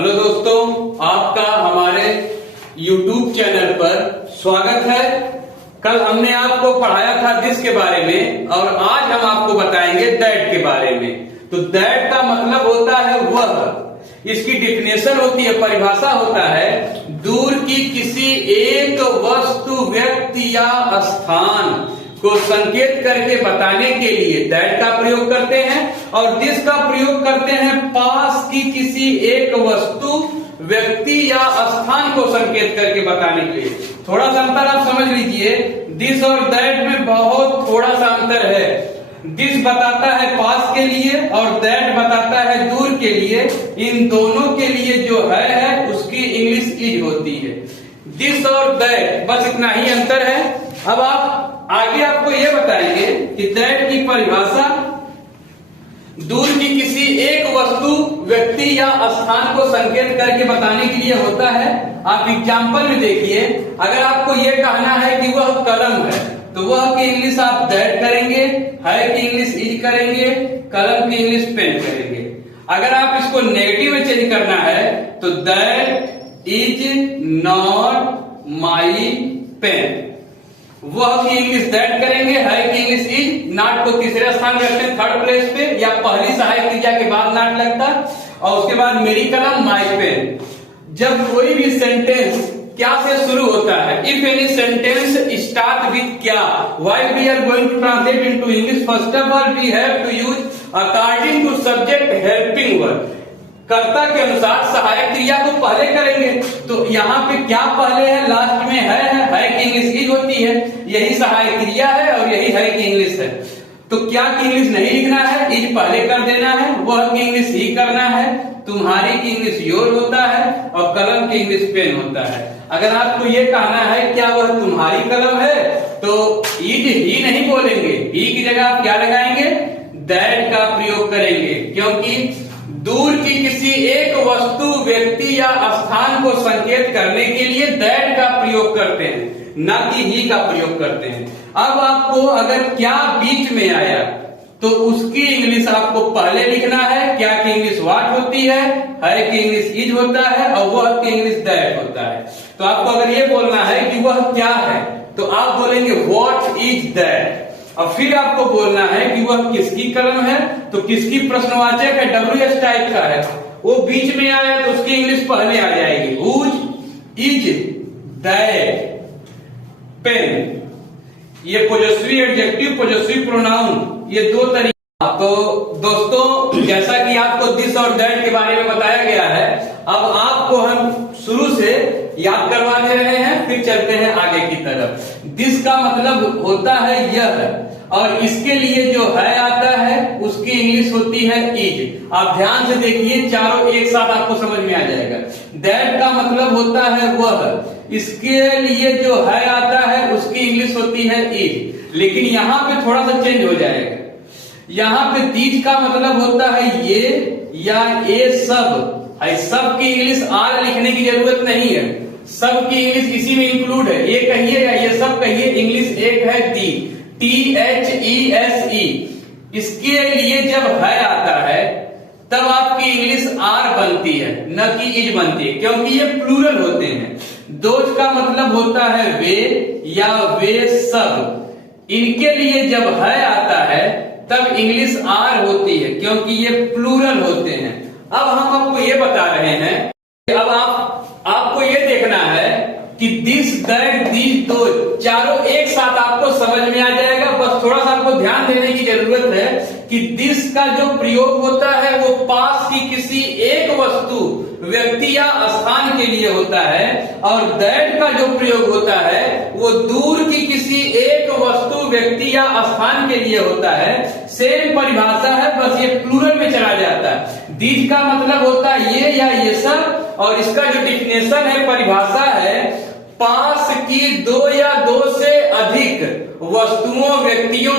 Hello दोस्तों, आपका हमारे YouTube चैनल पर स्वागत है। कल हमने आपको पढ़ाया था दिस के बारे में और आज हम आपको बताएंगे दैट के बारे में। तो दैट का मतलब होता है वह, इसकी डिफिनेशन होती है, परिभाषा होता है दूर की किसी एक वस्तु, व्यक्ति या स्थान को संकेत करके बताने के लिए दैट का प्रयोग करते हैं और दिस का प्रयोग करते हैं पास की किसी एक वस्तु, व्यक्ति या स्थान को संकेत करके बताने के लिए। थोड़ा सा अंतर आप समझ लीजिए, दिस और दैट में बहुत थोड़ा सा अंतर है। दिस बताता है पास के लिए और दैट बताता है दूर के लिए। इन दोनों के लिए जो है उसकी इंग्लिश इज होती है। दिस और दैट, बस इतना ही अंतर है। अब आप आगे आपको यह बताएंगे कि दैट की परिभाषा दूर की किसी एक वस्तु, व्यक्ति या स्थान को संकेत करके बताने के लिए होता है। आप एग्जाम्पल में देखिए, अगर आपको यह कहना है कि वह कलम है तो वह की इंग्लिश आप दैट करेंगे, है की इंग्लिश इज करेंगे, कलम की इंग्लिश पेन करेंगे। अगर आप इसको नेगेटिव में चेंज करना है तो that is not my pen, वह की इंग्लिश दैट करेंगे, है की इंग्लिश इज। नॉट को तीसरे स्थान रखते हैं, थर्ड प्लेस पे, या पहली सहायक क्रिया के बाद नॉट लगता और उसके बाद मेरी कलम, माई पेन। जब कोई भी सेंटेंस क्या से शुरू होता है, if any sentence start with क्या, while we are going to translate into English, first of all we have to use according to subject helping verb. कर्ता के अनुसार सहायक क्रिया को पहले करेंगे। तो यहाँ पे क्या पहले है, लास्ट में है की इंग्लिश इज होती है, यही सहायक क्रिया है और यही है की इंग्लिश है। तो क्या की इंग्लिश नहीं लिखना है, इज पहले कर देना है, वह की इंग्लिश ही करना है, तुम्हारी की इंग्लिश योर होता है और कलम की इंग्लिश पेन होता है। अगर आपको ये कहना है क्या वह तुम्हारी कलम है तो इज ही नहीं बोलेंगे, ही की जगह आप क्या लगाएंगे, दैट का प्रयोग करेंगे, क्योंकि दूर की किसी एक वस्तु, व्यक्ति या स्थान को संकेत करने के लिए दैट का प्रयोग करते हैं, न कि ही का प्रयोग करते हैं। अब आपको अगर क्या बीच में आया तो उसकी इंग्लिश आपको पहले लिखना है। क्या की इंग्लिश व्हाट होती है की इंग्लिश इज होता है और वह की इंग्लिश दैट होता है। तो आपको अगर ये बोलना है कि वह क्या है तो आप बोलेंगे व्हाट इज दैट, और फिर आपको बोलना है कि वह किसकी कलम है तो किसकी प्रश्नवाचक है, WH टाइप का है, वो बीच में आया तो उसकी इंग्लिश पहले आ जाएगी, हुज इज दैट पेन। ये पोजेसिव एडजेक्टिव, पोजेसिव प्रोनाउन, ये दो तरीके। तो दोस्तों, जैसा कि आपको दिस और दैट के बारे में बताया गया है, अब आपको हम शुरू से याद करवा दे रहे हैं, फिर चलते हैं आगे की तरफ। दिस का मतलब होता है यह, और इसके लिए जो है आता है उसकी इंग्लिश होती है इज। आप ध्यान से देखिए, चारों एक साथ आपको समझ में आ जाएगा। दैट का मतलब होता है वह, इसके लिए जो है आता है उसकी इंग्लिश होती है इज, लेकिन यहाँ पे थोड़ा सा चेंज हो जाएगा। यहाँ पे दीज का मतलब होता है ये या ये सब, सब की इंग्लिश आर लिखने की जरूरत नहीं है, सब की इंग्लिश इसी में इंक्लूड है। ये कहिए या ये सब कहिए, इंग्लिश एक है दी, THESE। इसके लिए जब है आता है तब आपकी इंग्लिश आर बनती है, न कि इज बनती है, क्योंकि ये प्लूरल होते हैं। दोज का मतलब होता है वे या वे सब, इनके लिए जब है आता है तब इंग्लिश आर होती है, क्योंकि ये प्लूरल होते हैं। अब हम आपको ये बता रहे हैं, अब आपको ये देखना है कि दिस, दैट, दीज, दो चारों एक साथ आपको समझ में आ जाएगा। बस थोड़ा सा आपको ध्यान देने की जरूरत है कि दिस का जो प्रयोग होता है वो पास की किसी एक वस्तु, व्यक्ति या स्थान के लिए होता है, और दैट का जो प्रयोग होता है वो दूर की किसी एक वस्तु, व्यक्ति या स्थान के लिए होता है। सेम परिभाषा है, बस ये प्लूरल में चला जाता है। दीज का मतलब होता है ये या ये सब, और इसका जो डिफिनेशन है, परिभाषा है पास की दो या दो से अधिक वस्तुओं, व्यक्तियों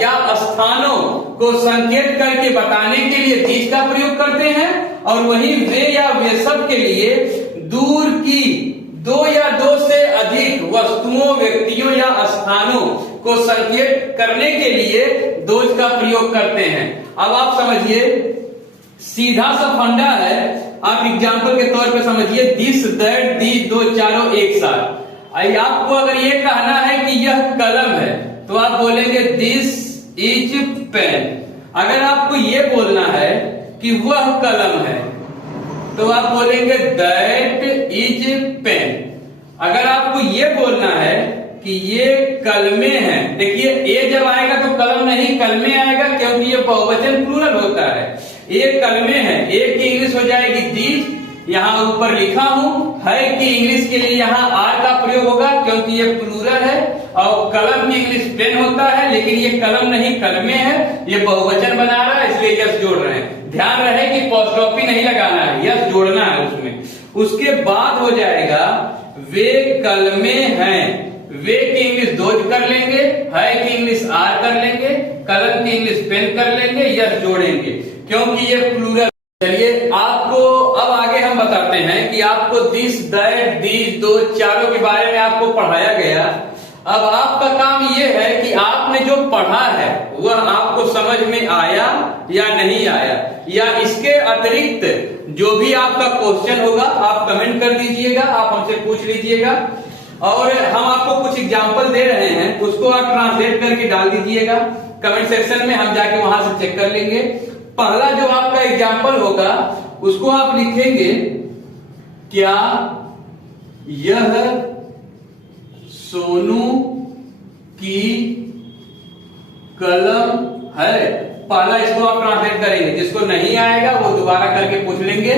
या स्थानों को संकेत करके बताने के लिए दीज का प्रयोग करते हैं, और वहीं वे या वे सब के लिए दूर की दो या दो से अधिक वस्तुओं, व्यक्तियों या स्थानों को संकेत करने के लिए दोज का प्रयोग करते हैं। अब आप समझिए, सीधा सा फंडा है। आप एग्जाम्पल के तौर पे समझिए, दिस दैट दीज दो चारों एक साथ। आपको अगर ये कहना है कि यह कलम है तो आप बोलेंगे दिस इज पेन। अगर आपको ये बोलना है कि वह कलम है तो आप बोलेंगे दैट इज पेन। अगर आपको ये बोलना है कि ये कलमे हैं, देखिए ए जब आएगा तो कलम नहीं कलमे आएगा, क्योंकि ये बहुवचन प्लूरल होता है। ए कलमे हैं, ए की इंग्लिश हो जाएगी दीज। यहां ऊपर लिखा हूं है कि इंग्लिश के लिए यहां आर का प्रयोग होगा क्योंकि ये प्लूरल है, और कलम की इंग्लिश पेन होता है, लेकिन ये कलम नहीं कलमे है, ये बहुवचन बना रहा है इसलिए यस जोड़ रहे हैं। ध्यान रहे कि पॉस्ट्रोफी नहीं लगाना है, यस जोड़ना है उसमें। उसके बाद हो जाएगा वे कलमे हैं, वे की इंग्लिश दोज कर लेंगे, है की इंग्लिश आर कर लेंगे, कलम की इंग्लिश पेन कर लेंगे, यस जोड़ेंगे क्योंकि ये प्लूरल। चलिए आपको अब आगे हम बताते हैं कि आपको दिस दैट दीज दो चारों के बारे में आपको पढ़ाया गया। अब आपका काम ये है कि आपने जो पढ़ा है वह आपको समझ में आया या नहीं आया, या इसके अतिरिक्त जो भी आपका क्वेश्चन होगा आप कमेंट कर दीजिएगा, आप हमसे पूछ लीजिएगा, और हम आपको कुछ एग्जाम्पल दे रहे हैं उसको आप ट्रांसलेट करके डाल दीजिएगा कमेंट सेक्शन में, हम जाके वहां से चेक कर लेंगे। पहला जो आपका एग्जाम्पल होगा उसको आप लिखेंगे, क्या यह सोनू की कलम है। पहला इसको आप ट्रांसलेट करेंगे, जिसको नहीं आएगा वो दोबारा करके पूछ लेंगे।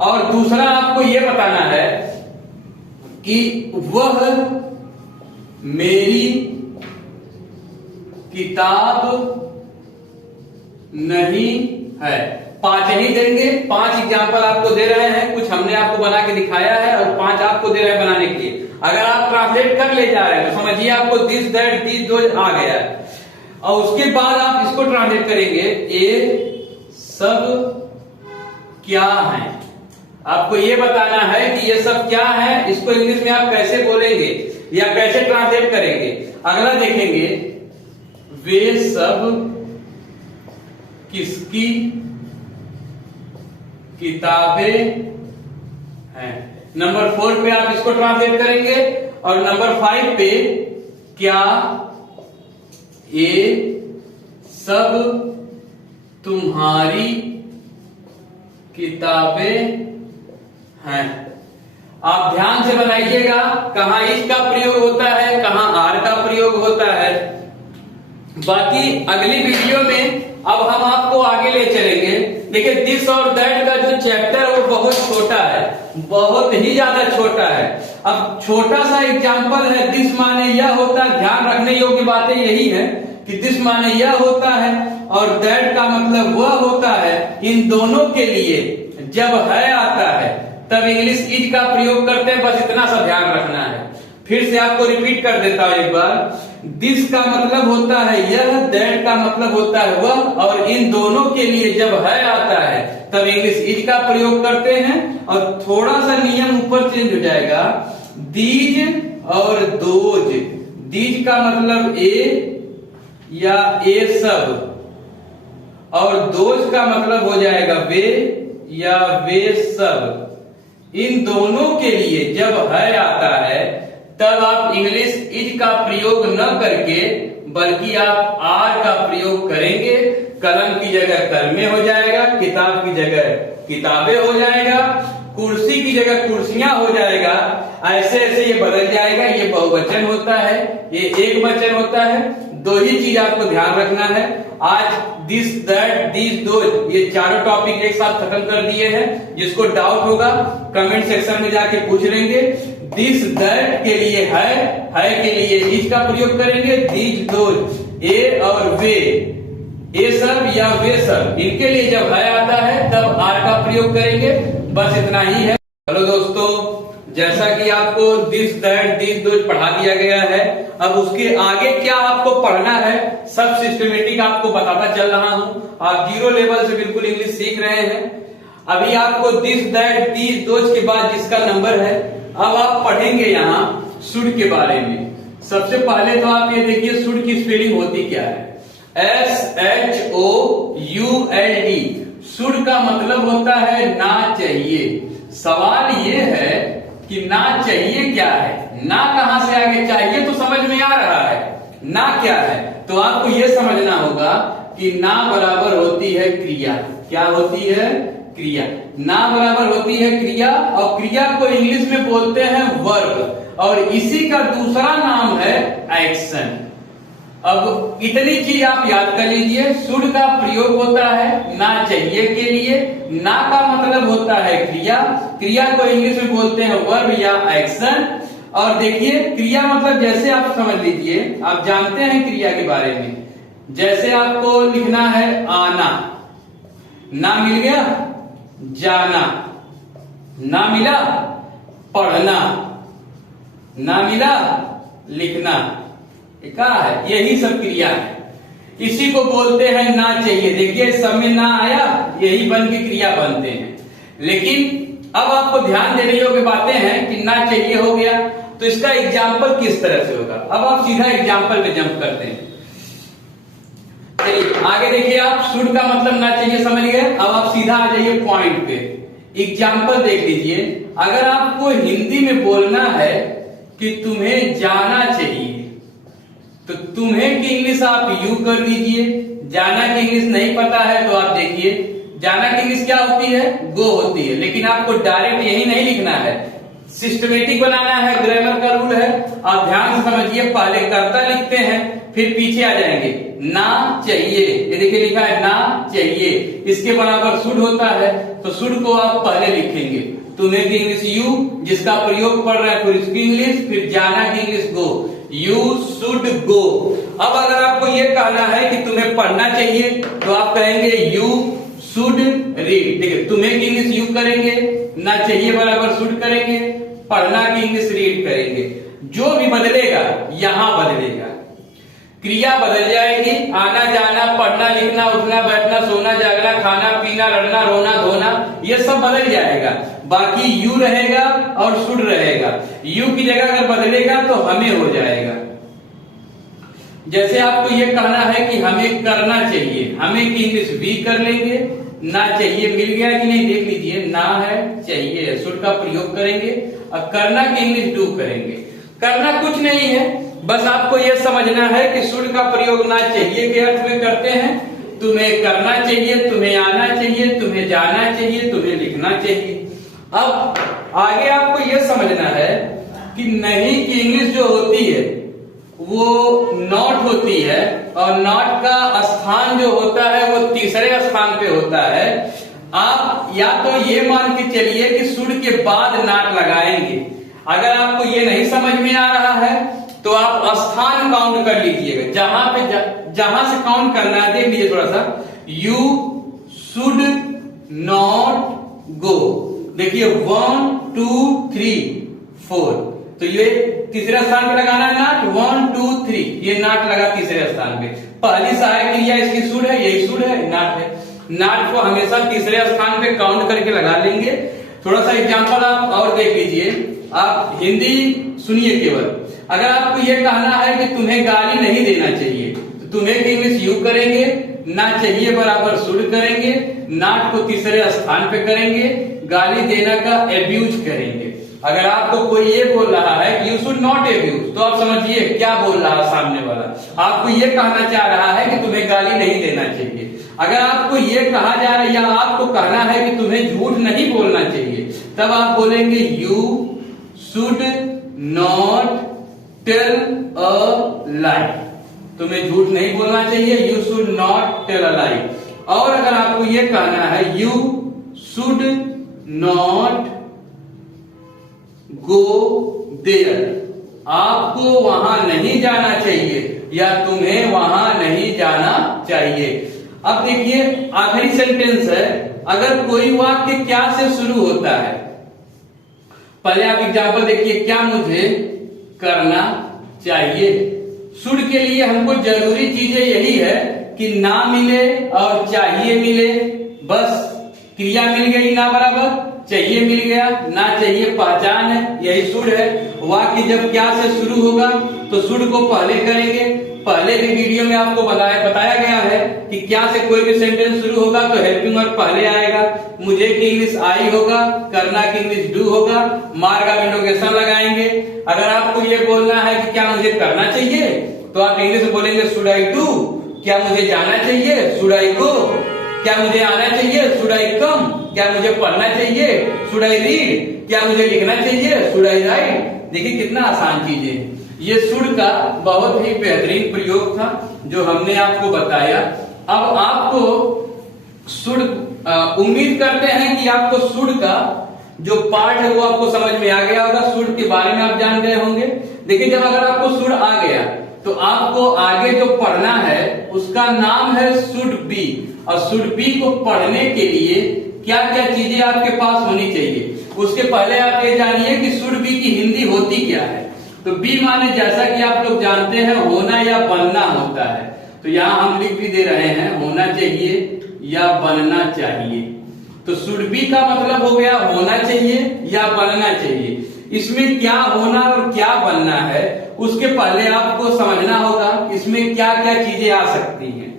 और दूसरा आपको यह बताना है कि वह मेरी किताब नहीं है। 5 ही देंगे, 5 एग्जाम्पल आपको दे रहे हैं, कुछ हमने आपको बना के दिखाया है और 5 आपको दे रहे हैं बनाने के लिए। अगर आप ट्रांसलेट कर ले जा रहे हैं तो समझिए आपको दिस दैट दीज दो आ गया है, और उसके बाद आप इसको ट्रांसलेट करेंगे, ये सब क्या है। आपको ये बताना है कि ये सब क्या है, इसको इंग्लिश में आप कैसे बोलेंगे या कैसे ट्रांसलेट करेंगे। अगला देखेंगे, वे सब किसकी किताबें हैं। नंबर 4 पे आप इसको ट्रांसलेट करेंगे, और नंबर 5 पे क्या ये सब तुम्हारी किताबें हैं। आप ध्यान से बनाइएगा, कहां इज का प्रयोग होता है, कहां आर का प्रयोग होता है। बाकी अगली वीडियो में अब हम आपको आगे ले चलेंगे। देखिए दिस और दैट का जो चैप्टर है वो बहुत छोटा है, बहुत ही ज्यादा छोटा है। अब छोटा सा एग्जाम्पल है, दिस माने यह होता है। ध्यान रखने योग्य बातें यही है कि दिस माने यह होता है और दैट का मतलब वह होता है। इन दोनों के लिए जब है आता है तब इंग्लिश इज का प्रयोग करते हैं, बस इतना सा ध्यान रखना है। फिर से आपको रिपीट कर देता हूं एक बार, दिस का मतलब होता है यह, दैट का मतलब होता है वह, और इन दोनों के लिए जब है आता है तब इंग्लिश इज का प्रयोग करते हैं। और थोड़ा सा नियम ऊपर चेंज हो जाएगा, दीज और दोज। दीज का मतलब ए या ए सब, और दोज का मतलब हो जाएगा वे या वे सब। इन दोनों के लिए जब है आता है तब आप इंग्लिश इज का प्रयोग न करके बल्कि आप आर का प्रयोग करेंगे। कलम की जगह कलमे हो जाएगा, किताब की जगह किताबें हो जाएगा, कुर्सी की जगह कुर्सियां हो जाएगा। ऐसे ऐसे ये बदल जाएगा। ये बहुवचन होता है, ये एक वचन होता है। दो ही चीज आपको ध्यान रखना है। आज दिस दैट दीज दो ये चारों टॉपिक एक साथ खत्म कर दिए हैं। जिसको डाउट होगा कमेंट सेक्शन में जाके पूछ लेंगे। दिस दैट के लिए है के लिए इज का प्रयोग करेंगे। दीज दो ए और वे, ये सब या वे सब, इनके लिए जब है आता है तब आर का प्रयोग करेंगे। बस इतना ही है। हेलो दोस्तों, जैसा कि आपको दिस दैट दीज दो पढ़ा दिया गया है, अब उसके आगे क्या आपको पढ़ना है सब सिस्टमेटिक आपको बताता चल रहा हूं। आप 0 लेवल से बिल्कुल इंग्लिश सीख रहे हैं। अभी आपको दिस दैट दीज दो के बाद जिसका नंबर है, अब आप पढ़ेंगे यहाँ शुड के बारे में। सबसे पहले तो आप ये देखिए शुड की स्पेलिंग होती क्या है। SHOULD। शुड का मतलब होता है ना चाहिए। सवाल ये है कि ना चाहिए क्या है, ना कहां से आगे, चाहिए तो समझ में आ रहा है, ना क्या है। तो आपको यह समझना होगा कि ना बराबर होती है क्रिया। क्या होती है? क्रिया। ना बराबर होती है क्रिया, और क्रिया को इंग्लिश में बोलते हैं वर्ब, और इसी का दूसरा नाम है एक्शन। अब इतनी चीज आप याद कर लीजिए। शुड का प्रयोग होता है ना चाहिए के लिए, ना का मतलब होता है क्रिया, क्रिया को इंग्लिश में बोलते हैं वर्ब या एक्शन। और देखिए क्रिया मतलब जैसे आप समझ लीजिए, आप जानते हैं क्रिया के बारे में, जैसे आपको लिखना है आना, ना मिल गया जाना, ना मिला पढ़ना, ना मिला लिखना, क्या है? यही सब क्रिया है। इसी को बोलते हैं ना चाहिए। देखिए सब में ना आया, यही बन के क्रिया बनते हैं। लेकिन अब आपको ध्यान देने योग्य बातें हैं कि ना चाहिए हो गया, तो इसका एग्जाम्पल किस तरह से होगा। अब आप सीधा एग्जाम्पल पे जंप करते हैं। चलिए आगे देखिए, आप शुड का मतलब ना चाहिए समझ गए। अब आप सीधा आ जाइए पॉइंट पे। एग्जाम्पल देख लीजिए। अगर आपको हिंदी में बोलना है कि तुम्हें जाना चाहिए, तो तुम्हें की इंग्लिश आप यू कर दीजिए। जाना की इंग्लिश नहीं पता है तो आप देखिए, जाना की इंग्लिश क्या होती है? गो होती है। लेकिन आपको डायरेक्ट यही नहीं लिखना है, सिस्टमेटिक बनाना है, ग्रामर का रूल है। आप ध्यान से समझिए, पहले कर्ता लिखते हैं, फिर पीछे आ जाएंगे ना चाहिए। ये देखिए लिखा है ना चाहिए, इसके बराबर शुड होता है, तो शुड को आप पहले लिखेंगे। तुम्हें की इंग्लिश यू, जिसका प्रयोग पढ़ रहे हैं, फिर इसकी इंग्लिश, फिर जाना की English go, you should go. अब अगर आपको यह कहना है कि तुम्हें पढ़ना चाहिए, तो आप कहेंगे यू शुड रीड। देखिए तुम्हें की इंग्लिश यू करेंगे, ना चाहिए बराबर शुड करेंगे, पढ़ना की इंग्लिश रीड करेंगे। जो भी बदलेगा यहां बदलेगा, क्रिया बदल जाएगी। आना जाना, पढ़ना लिखना, उठना बैठना, सोना जागना, खाना पीना, लड़ना रोना धोना, ये सब बदल जाएगा। बाकी यू रहेगा और शुड रहेगा। यू की जगह अगर बदलेगा तो हमें हो जाएगा। जैसे आपको ये कहना है कि हमें करना चाहिए, हमें की इंग्लिश वी कर लेंगे। ना चाहिए मिल गया कि नहीं देख लीजिए, ना है चाहिए, शुड का प्रयोग करेंगे। अब करना की इंग्लिश डू करेंगे। करना कुछ नहीं है, बस आपको यह समझना है कि शुड का प्रयोग ना चाहिए के अर्थ में करते हैं। तुम्हें करना चाहिए, तुम्हें आना चाहिए, तुम्हें जाना चाहिए, तुम्हें लिखना चाहिए। अब आगे आपको यह समझना है कि नहीं की इंग्लिश जो होती है वो नॉट होती है, और नॉट का स्थान जो होता है वो तीसरे स्थान पे होता है। आप या तो ये मान के चलिए कि शुड के बाद नॉट लगाएंगे। अगर आपको ये नहीं समझ में आ रहा है तो आप स्थान काउंट कर लीजिएगा, जहां से काउंट करना है देख लीजिए थोड़ा सा। यू शुड नॉट गो, देखिए 1 2 3 4, तो ये तीसरे स्थान पे लगाना है नॉट। 1 2 3, ये नॉट लगा तीसरे स्थान पे। पहली सहायक क्रिया इसकी शुड है, यही शुड है, नॉट है। नॉट को हमेशा तीसरे स्थान पे काउंट करके लगा लेंगे। थोड़ा सा एग्जांपल आप और देख लीजिए। आप हिंदी सुनिए केवल। अगर आपको यह कहना है कि तुम्हें गाली नहीं देना चाहिए, तो तुम्हें की इंग्लिश यू करेंगे, ना चाहिए बराबर शुड करेंगे, नॉट को तीसरे स्थान पे करेंगे, गाली देना का एब्यूज करेंगे। अगर आपको कोई ये बोल रहा है कि यू शुड नॉट एब्यूज, तो आप समझिए क्या बोल रहा है सामने वाला। आपको ये कहना चाह रहा है कि तुम्हें गाली नहीं देना चाहिए। अगर आपको ये कहा जा रहा है या आपको कहना है कि तुम्हें झूठ नहीं बोलना चाहिए, तब आप बोलेंगे you should not tell a lie. तुम्हें झूठ नहीं बोलना चाहिए, you should not tell a lie. और अगर आपको यह कहना है you should not go there, आपको वहां नहीं जाना चाहिए या तुम्हें वहां नहीं जाना चाहिए। अब देखिए आखिरी सेंटेंस है। अगर कोई वाक्य क्या से शुरू होता है, पहले आप एग्जांपल देखिए, क्या मुझे करना चाहिए। शुड के लिए हमको जरूरी चीजें यही है कि ना मिले और चाहिए मिले, बस क्रिया मिल गई ना बराबर, चाहिए मिल गया, ना चाहिए पहचान है, यही शुड है। वाक्य जब क्या से शुरू होगा तो शुड को पहले करेंगे, पहले भी वीडियो में आपको बताया गया है कि क्या से कोई भी सेंटेंस शुरू होगा तो हेल्पिंग वर्ब पहले आएगा। मुझे की इंग्लिश आई होगा, करना की इंग्लिश डू होगा, मार का इंट्रोगेशन लगाएंगे। अगर आपको ये बोलना है कि क्या मुझे करना चाहिए तो आप इंग्लिश में बोलेंगे शुड आई डू। क्या मुझे जाना चाहिए, शुड आई गो। क्या मुझे आना चाहिए, शुड आई कम। क्या मुझे पढ़ना चाहिए, शुड आई रीड। क्या मुझे लिखना चाहिए, शुड आई राइट। देखिए कितना आसान चीज है। ये शुड का बहुत ही बेहतरीन प्रयोग था जो हमने आपको बताया। अब आपको शुड, उम्मीद करते हैं कि आपको शुड का जो पार्ट है वो आपको समझ में आ गया होगा, शुड के बारे में आप जान गए होंगे। देखिए जब अगर आपको शुड आ गया तो आपको आगे जो पढ़ना है उसका नाम है शुड बी। और शुड बी को पढ़ने के लिए क्या क्या चीजें आपके पास होनी चाहिए, उसके पहले आप ये जानिए कि शुड बी की हिंदी होती क्या है। तो बी माने जैसा कि आप लोग जानते हैं होना या बनना होता है। तो यहाँ हम लिख भी दे रहे हैं होना चाहिए या बनना चाहिए। तो शुड बी का मतलब हो गया होना चाहिए या बनना चाहिए। इसमें क्या होना और क्या बनना है उसके पहले आपको समझना होगा इसमें क्या क्या चीजें आ सकती हैं।